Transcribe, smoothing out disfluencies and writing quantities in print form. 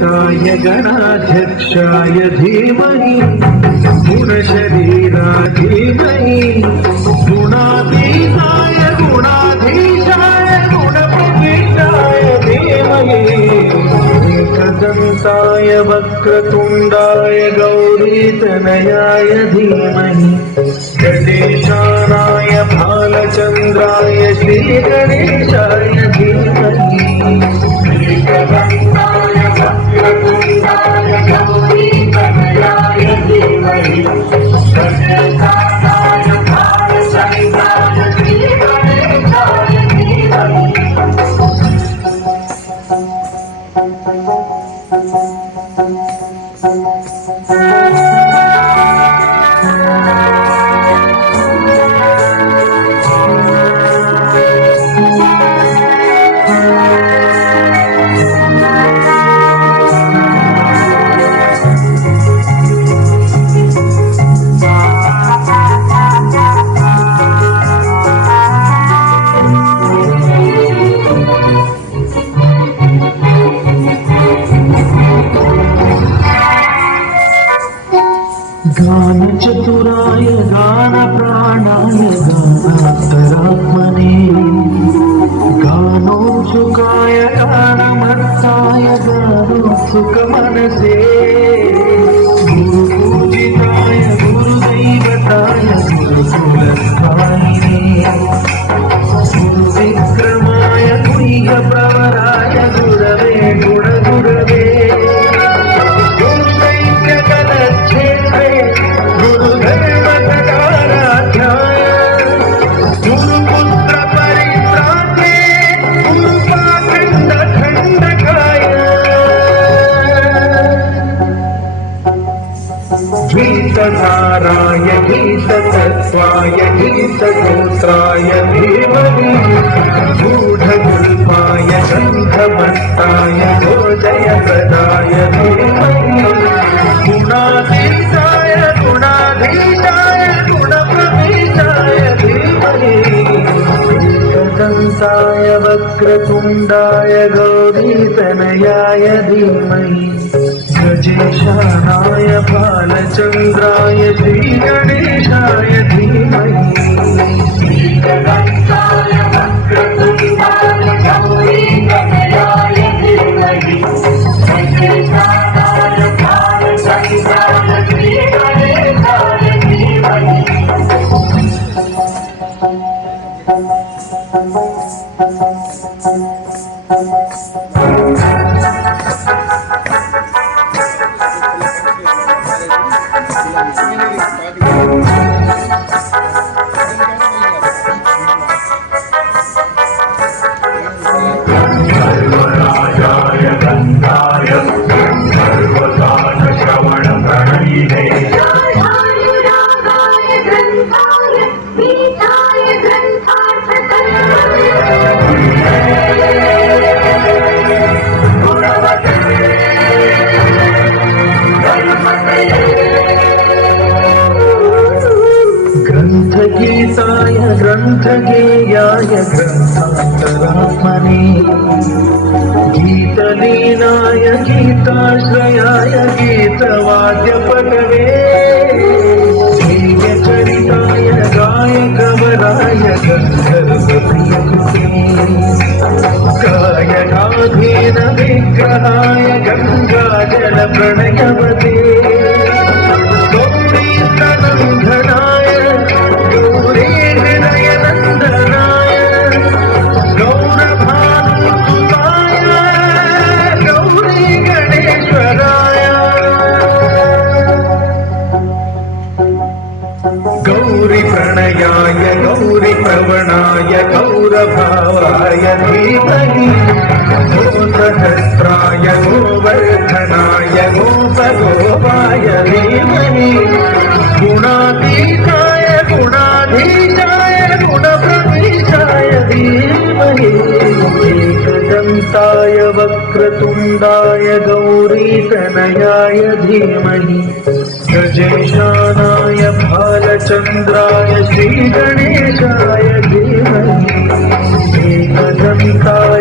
गणपतये गणाध्यक्षाय धीमहि गुणशरीराय धीमहि गुणातीताय गुणाधीशाय गुणप्रविष्टाय धीमहि एकदन्ताय वक्रतुण्डाय गौरीतनयाय धीमहि गणेशानाय भालचन्द्राय श्रीगणेशाय धीमहि एकदन्ताय वक्रतुण्डाय गौरीतनयाय धीमहि गणेशानाय भालचन्द्राय श्रीगणेशाय धीमहि गानचतुराय गानप्राणाय गानान्तरात्मने गानोत्सुकाय गानमत्ताय गानोत्सुकमनसे गुरुपूजिताय गुरुदैवताय गुरुकुलस्थायिने गुरुविक्रमाय गुह्यप्रवराय गुरवे गुणगुरवे गीतधाराय गीततत्त्वाय गीतगोत्राय धीमहि गूढगुल्पाय गन्धमत्ताय गोजयप्रदाय धीमहि गुणातीताय गुणाधीशाय गुणप्रविष्टाय धीमहि एकदन्ताय वक्रतुण्डाय गौरीतनयाय धीमहि गजेशानाय बालचन्द्राय श्रीगणेशाय धीमहि एकदन्ताय वक्रतुण्डाय गौरीतनयाय धीमहि गजेशानाय बालचन्द्राय श्रीगणेशाय धीमहि ग्रन्थगीताय ग्रन्थगेयाय ग्रन्थान्तरात्मने गीतलीनाय गीताश्रयाय गीतवाद्यपटवे गीतचरिताय गायकवराय गन्धर्वप्रियकृते गायकाधीन विग्रहाय गङ्गाजलप्रणयवते गौरीन्द्रनन्दनाय गौरीहृदयनन्दनाय गौरभानुसुताय गौरी गणेश्वराय गौरीप्रणयाय गौरीप्रवणाय गौरभावाय धीमहि गोसहस्राय गोवर्धनाय गोपगोपाय धीमहि गुणातीताय गुणाधीशाय गुणप्रविष्टाय धीमहि एकदन्ताय वक्रतुण्डाय गौरीतनयाय धीमहि गजेशानाय भालचन्द्राय श्रीगणेशाय धीमहि एकदन्ताय